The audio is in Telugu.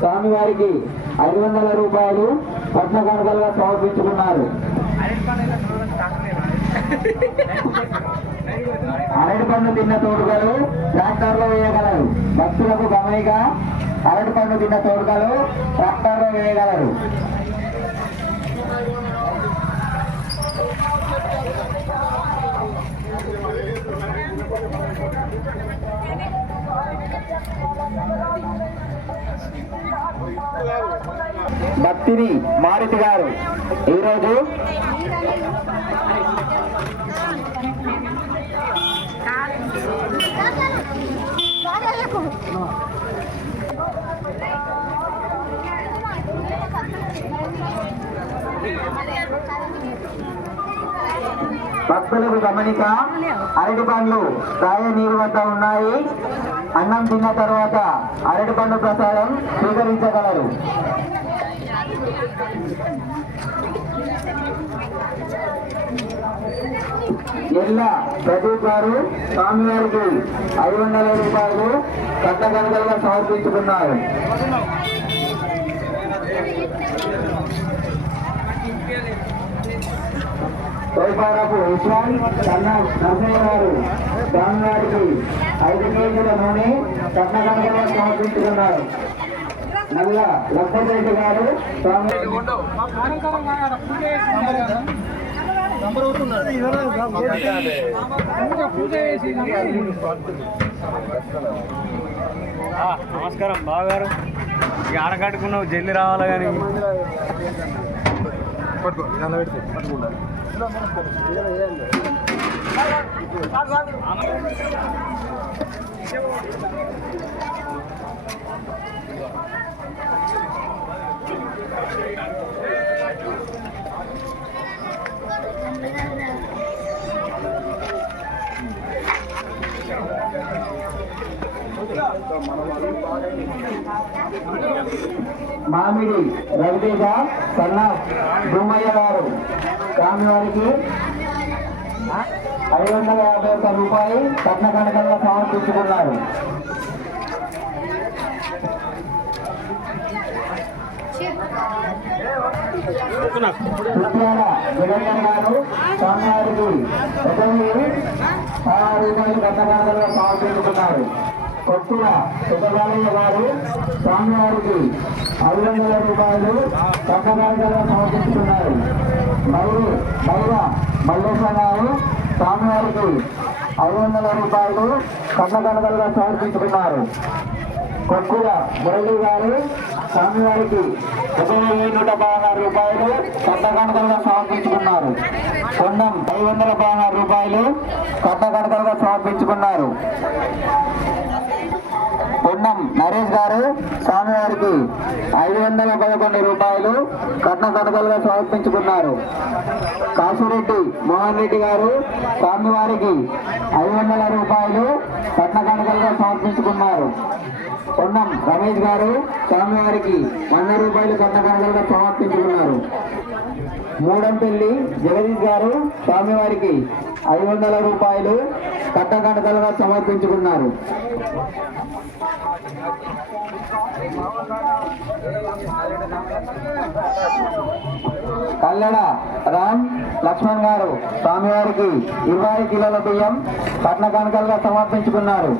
స్వామివారికి 500 రూపాయలు పట్న కానుకలుగా సమర్పించుకున్నారు. అరటి పండు తిన్న తోడుగలు ట్రాక్టర్లో వేయగలరు. భక్తులకు గమనిక, అరటి పండు తిన్న తోడుగలు ట్రాక్టర్లో వేయగలరు. భక్తిని మారుతి గారు ఈరోజు భక్తులకు గమనిక, అరటి పండ్లు రాయ నీరు వద్ద ఉన్నాయి. అన్నం తిన్న తర్వాత అరటి పండు ప్రసాదం స్వీకరించగలరు. ఎల్ల ప్రదీప్ గారు స్వామివారికి 500 రూపాయలు కట్ట కనుకలుగా సమర్పించుకున్నారు. తోపారపు విశ్వాల్ కన్నా నరసయ్య గారు స్వామివారికి 5 కేజీల నూనె కట్ట కనుకలుగా సమర్పించుకున్నారు. నల్ల లక్ష్మణరెడ్డి గారు స్వామి నమస్కారం బావగారు. ఆడకట్టుకున్నావు జల్లి రావాలి కానీ మామిడి రవితేజ సన్న భూమయ్య గారు స్వామివారికి 551 రూపాయలు కట్న కనకలుగా సమర్పించుకున్నారు. సుత్యాల జగన్ గారు స్వామివారికి 1,016 రూపాయలు కట్న కనకలుగా సమర్పించుకున్నారు. కొత్తుల సుబ్బరామయ్య గారు స్వామివారికి 500 రూపాయలు కట్టకాలుగా సమర్పించుకున్నారు. బైర మల్లేశ్వర గారు స్వామివారికి 500 రూపాయలు కట్టకాలుగా సమర్పించుకున్నారు. కొక్కుల మురళి గారు స్వామివారికి 1,116 రూపాయలు కట్టకాలుగా సమర్పించుకున్నారు. కొండం 516 రూపాయలు కట్టకాలుగా సమర్పించుకున్నారు. పొన్నం నరేష్ గారు స్వామివారికి 511 రూపాయలు కట్న కనకలుగా సమర్పించుకున్నారు. కాశిరెడ్డి మోహన్ రెడ్డి గారు స్వామివారికి 500 రూపాయలు కట్న కనకలుగా సమర్పించుకున్నారు. పొన్నం రమేష్ గారు స్వామివారికి 100 రూపాయలు కట్న కనకలుగా సమర్పించుకున్నారు. మూడంపల్లి జగదీష్ గారు స్వామివారికి 500 రూపాయలు కట్ట కనకలుగా సమర్పించుకున్నారు. కల్లడ రామ్ లక్ష్మణ్ గారు స్వామివారికి 20 కిలోల బియ్యం కట్న కానుకలుగా సమర్పించుకున్నారు.